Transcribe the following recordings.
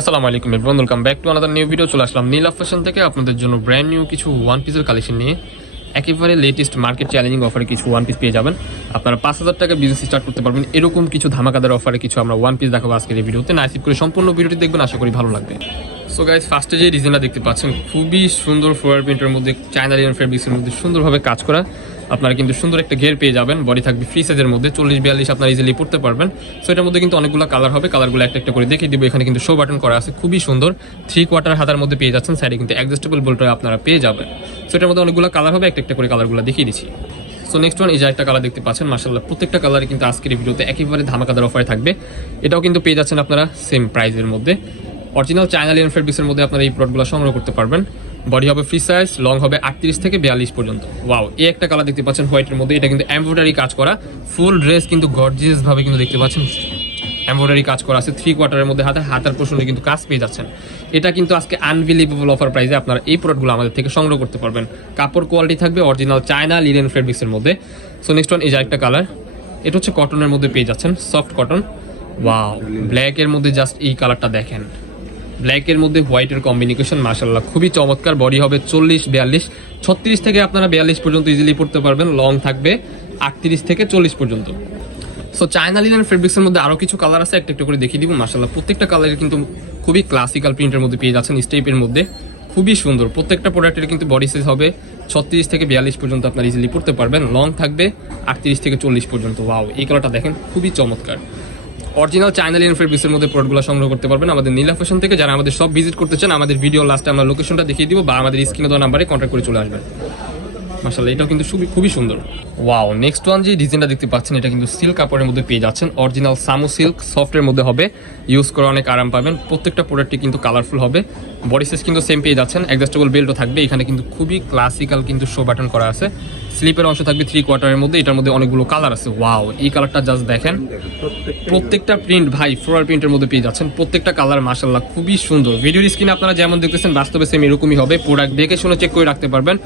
আসসালামু আলাইকুম everyone welcome back to another new video চলে আসলাম নীলা ফ্যাশন থেকে আপনাদের জন্য ব্র্যান্ড নিউ কিছু ওয়ান পিসের কালেকশন নিয়ে। একেবারে লেটেস্ট মার্কেট চ্যালেঞ্জিং অফারে কিছু ওয়ান পিস পেয়ে যাবেন। আপনারা পাঁচ হাজার টাকা বিজনেস স্টার্ট করতে পারবেন। এরকম কিছু ধামাকাদার অফারে কিছু আমরা ওয়ান পিস দেখাবো আজকের এই ভিডিওতে নাইসিপ করে সম্পূর্ণ ভিডিওটি দেখবেন, আশা করি ভালো লাগবে। সো গাইজ ফার্স্টে যে ডিজাইনটা দেখতে পাচ্ছেন, খুবই সুন্দর ফ্লোয়ার প্রিন্টের মধ্যে চায়না লিয়ান ফেব্রিক্সের মধ্যে সুন্দরভাবে কাজ করা। আপনারা কিন্তু সুন্দর একটা ঘের পেয়ে যাবেন বডি থাকবে ফ্রি সাইজের মধ্যে, চল্লিশ, বিয়াল্লিশ আপনারা ইজিলি পড়তে পারবেন। সো এটার মধ্যে কিন্তু অনেকগুলো কালার হবে কালারগুলো একটা একটা করে দেখিয়ে দিব। এখানে কিন্তু শো বাটন করা আছে, খুবই সুন্দর। থ্রি কোয়ার্টার হাতার মধ্যে পেয়ে যাচ্ছেন সাইডে কিন্তু অ্যাডজাস্টেবল বোল্টটা আপনারা পেয়ে যাবেন। সো এটার মধ্যে অনেকগুলো কালার হবে, একটা একটা করে কালারগুলো দেখিয়ে দিচ্ছি। সো নেক্সট ওয়ান এই যে একটা কালার দেখতে পাচ্ছেন মার্শাল্লাহ প্রত্যেকটা কালারে কিন্তু আজকের ভিডিওতে একেবারে ধামাকাদার অফারে থাকবে। এটাও কিন্তু পেয়ে যাচ্ছেন আপনারা সেম প্রাইসের মধ্যে। অরিজিনাল চায়না লিয়ান মধ্যে আপনারা এই প্রোডাক্টগুলো সংগ্রহ করতে পারবেন। বডি হবে ফ্রি সাইজ লং হবে আটত্রিশ থেকে বিয়াল্লিশ পর্যন্ত। ওয়াও এই একটা কালার দেখতে পাচ্ছেন হোয়াইটের মধ্যে। এটা কিন্তু এমব্রয়ডারি কাজ করা। ফুল ড্রেস কিন্তু গর্জিয়াস ভাবে কিন্তু দেখতে পাচ্ছেন। এমব্রয়ডারি কাজ করা আছে থ্রি কোয়ার্টারের মধ্যে হাতে, হাতার পোষণে কিন্তু কাজ পেয়ে যাচ্ছেন। এটা কিন্তু আজকে আনবিলিভেবল অফার প্রাইসে আপনারা এই প্রোডাক্টগুলো আমাদের থেকে সংগ্রহ করতে পারবেন। কাপড় কোয়ালিটি থাকবে অরিজিনাল চায়না লিলেন ফেব্রিক্সের মধ্যে। সো নেক্সট ওয়ান এই যে একটা কালার এটা হচ্ছে কটনের মধ্যে পেয়ে যাচ্ছেন সফট কটন ওয়াও ব্ল্যাকের মধ্যে জাস্ট এই কালারটা দেখেন। ব্ল্যাকের মধ্যে হোয়াইটের কম্বিনেশন মাসাল্লাহ খুবই চমৎকার। বডি হবে চল্লিশ, বিয়াল্লিশ, ছত্রিশ থেকে আপনারা বিয়াল্লিশ পর্যন্ত ইজিলি পড়তে পারবেন। লং থাকবে আটত্রিশ থেকে চল্লিশ পর্যন্ত। সো চায়না লিনেন ফেব্রিক্সের মধ্যে আরও কিছু কালার আছে, একটা একটা করে দেখিয়ে দিব। মাসাল্লাহ প্রত্যেকটা কালারের কিন্তু খুবই ক্লাসিক্যাল প্রিন্টের মধ্যে পেয়ে যাচ্ছেন স্টেপের মধ্যে। খুবই সুন্দর। প্রত্যেকটা প্রোডাক্টের কিন্তু বডি সাইজ হবে ছত্রিশ থেকে বিয়াল্লিশ পর্যন্ত আপনার ইজিলি পড়তে পারবেন। লং থাকবে আটত্রিশ থেকে চল্লিশ পর্যন্ত। ওয়াও এই কালারটা দেখেন, খুবই চমৎকার। অরিজিনাল চায়না লিনেন ফেব্রিক্সের মধ্যে প্রোডাক্টগুলো সংগ্রহ করতে পারবেন আমাদের নীলা ফ্যাশন থেকে। যারা আমাদের সব ভিজিট করতে চান, আমাদের ভিডিও লাস্টে আমরা লোকেশনটা দেখিয়ে দিব বা আমাদের স্ক্রিনে দেওয়া নাম্বারে কন্ট্যাক্ট করে চলে আসবেন। মাসাল্লাহ এটাও কিন্তু খুবই খুবই সুন্দর। ওয়াও নেক্সট ওয়ান যে ডিজাইনটা দেখতে পাচ্ছেন, এটা কিন্তু সিল্ক কাপড়ের মধ্যে পেয়ে যাচ্ছেন। অরিজিনাল সামু সিল্ক সফটের মধ্যে হবে। ইউজ করে অনেক আরাম পাবেন। প্রত্যেকটা প্রোডাক্টই কিন্তু কালারফুল হবে। বডি সাইজ কিন্তু সেম পেয়ে যাচ্ছেন। অ্যাডজাস্টেবল বেল্টও থাকবে। এখানে কিন্তু খুবই ক্লাসিক্যাল কিন্তু শো বাটন করা আছে। স্লিপের অংশ থাকবে থ্রি কোয়ার্টারের মধ্যে, এটার মধ্যে অনেকগুলো কালার আছে। ওয়াও এই কালারটা জাস্ট দেখেন। প্রত্যেকটা প্রিন্ট ভাই ফ্লোরাল প্রিন্টের মধ্যে পেয়ে যাচ্ছেন। প্রত্যেকটা কালার মাসাল্লাহ খুবই সুন্দর। ভিডিওর স্ক্রিনে আপনারা যেমন দেখতেছেন, বাস্তবে সেম এরকমই হবে। প্রোডাক্ট দেখে শুনে চেক করে রাখতে পারবেন।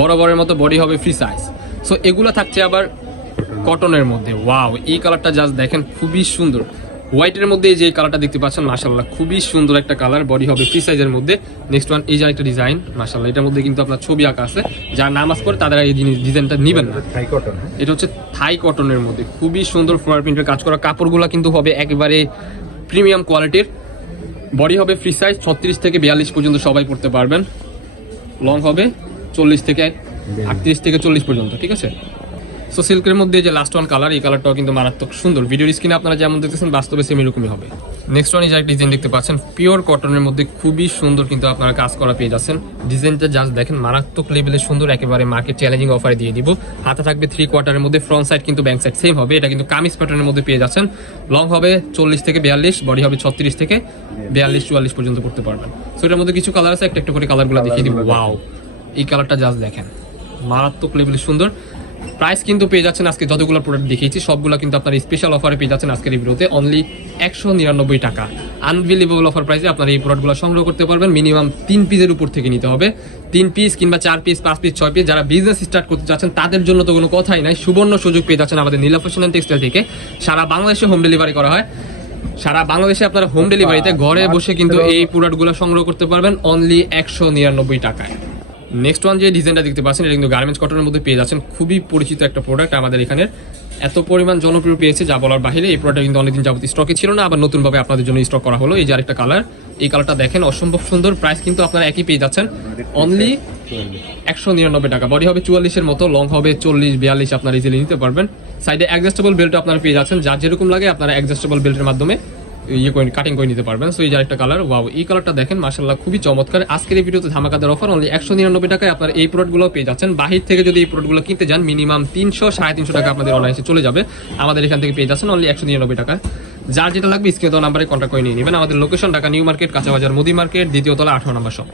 বড় বড়ের মতো বডি হবে ফ্রি সাইজ সো এগুলো থাকছে আবার কটনের মধ্যে। ওয়াও এই কালারটা জাস্ট দেখেন, খুবই সুন্দর। হোয়াইটের মধ্যে যে কালারটা দেখতে পাচ্ছেন মাসাল্লাহ খুবই সুন্দর একটা কালার বডি হবে ফ্রি সাইজের মধ্যে। নেক্সট ওয়ান এই যে একটা ডিজাইন মাসাল্লাহ এটার মধ্যে কিন্তু আপনার ছবি আঁকা আছে। যারা নামাজ পড়ে তাদের এই জিনিস ডিজাইনটা নেবেন না। থাই কটন এটা হচ্ছে থাই কটনের মধ্যে। খুবই সুন্দর ফ্লোয়ার প্রিন্টের কাজ করা। কাপড়গুলো কিন্তু হবে একেবারে প্রিমিয়াম কোয়ালিটির বডি হবে ফ্রি সাইজ ছত্রিশ থেকে বিয়াল্লিশ পর্যন্ত সবাই পড়তে পারবেন। লং হবে চল্লিশ থেকে আটত্রিশ থেকে চল্লিশ পর্যন্ত ঠিক আছে? সো সিল্কের মধ্যে যে লাস্ট ওয়ান কালার এই কালারটাও কিন্তু মারাত্মক সুন্দর। ভিডিওর স্ক্রিনে আপনারা যেমন দেখতেছেন, বাস্তবে সেম এরকমই হবে। নেক্সট ওয়ান যে একটা ডিজাইন দেখতে পাচ্ছেন। পিওর কটনের মধ্যে খুবই সুন্দর কিন্তু আপনারা কাজ করা পেয়ে যাচ্ছেন। ডিজাইনটা জাস্ট দেখেন, মারাত্মক লেভেলের সুন্দর, একেবারে মার্কেট চ্যালেঞ্জিং অফারে দিয়ে দিব। হাতে থাকবে থ্রি কোয়ার্টারের মধ্যে ফ্রন্ট সাইড কিন্তু ব্যাক সাইড সেম হবে। এটা কিন্তু কামিজ প্যাটার্নের মধ্যে পেয়ে যাচ্ছেন। লং হবে চল্লিশ থেকে বিয়াল্লিশ বডি হবে ছত্রিশ থেকে বিয়াল্লিশ, চুয়াল্লিশ পর্যন্ত করতে পারবেন। সো এটার মধ্যে কিছু কালার আছে একটা একটা করে কালারগুলো দেখিয়ে দিব। ওয়াও এই কালারটা জাস্ট দেখেন। মারাত্মক লেভেলের সুন্দর। প্রাইস কিন্তু পেয়ে যাচ্ছেন আজকে যতগুলো প্রোডাক্ট দেখিয়েছি, সবগুলো কিন্তু আপনার স্পেশাল অফারে পেয়ে যাচ্ছেন আজকের ভিডিওতে অনলি একশো নিরানব্বই টাকা। আনবিলিভেবল অফার প্রাইসে আপনারা এই প্রোডাক্টগুলো সংগ্রহ করতে পারবেন মিনিমাম তিন পিসের উপর থেকে নিতে হবে। তিন পিস কিংবা চার পিস পাঁচ পিস ছয় পিস যারা বিজনেস স্টার্ট করতে যাচ্ছেন, তাদের জন্য তো কোনো কথাই নাই। সুবর্ণ সুযোগ পেয়ে যাচ্ছেন আমাদের নীলা ফ্যাশন টেক্সটাইল থেকে। সারা বাংলাদেশে হোম ডেলিভারি করা হয়। সারা বাংলাদেশে আপনারা হোম ডেলিভারিতে ঘরে বসে কিন্তু এই প্রোডাক্টগুলো সংগ্রহ করতে পারবেন অনলি একশো নিরানব্বই টাকায়। নেক্সট ওয়ান যে ডিজাইনটা দেখতে পাচ্ছেন, এটা কিন্তু গার্মেন্টস কটনের মধ্যে পেয়ে যাচ্ছেন। খুবই পরিচিত একটা প্রোডাক্ট আমাদের এখানে এত পরিমাণ জনপ্রিয় পেয়েছে, যা বলার বাইরে এই প্রোডাক্ট কিন্তু অনেকদিন যাবতীয় স্টকে ছিল না, আবার নতুনভাবে আপনাদের জন্য স্টক করা হলো। এই যে আরেকটা কালার এই কালারটা দেখেন, অসম্ভব সুন্দর। প্রাইস কিন্তু আপনারা একই পেয়ে যাচ্ছেন। অনলি একশো নিরানব্বই টাকা। বডি হবে চুয়াল্লিশের মতো লং হবে চল্লিশ, বিয়াল্লিশ, আপনারা ইজিলি নিতে পারবেন। সাইডে অ্যাডজাস্টেবল বেল্ট আপনারা পেয়ে যাচ্ছেন। যার যেরকম লাগে আপনারা অ্যাডজাস্টেবল বেল্টের মাধ্যমে ইয়ে করে কাটিং করে নিতে পারবেন। সো এই যে একটা কালার ওয়াও এই কালারটা দেখেন মাশাল্লাহ খুবই চমৎকার। আজকের এই ভিডিওতে ধামাকাদার অফার অনলি একশো নিরানব্বই টাকায় আপনার এই প্রোডাক্টগুলো পেয়ে যাচ্ছেন। বাহির থেকে যদি এই প্রোডাক্টগুলো কিনতে যান মিনিমাম তিনশো, সাড়ে তিনশো টাকা আপনাদের অনলাইনে চলে যাবে। আমাদের এখান থেকে পেয়ে যাচ্ছেন অনলি একশো নিরানব্বই টাকা যার যেটা লাগবে স্ক্রিনে দেওয়া নাম্বারে কন্ট্যাক্ট করে নিয়ে নেবেন। আমাদের লোকেশন ঢাকা নিউ মার্কেট কাঁচা বাজার মুদি মার্কেট, দ্বিতীয় তলা, আঠারো নাম্বার শপ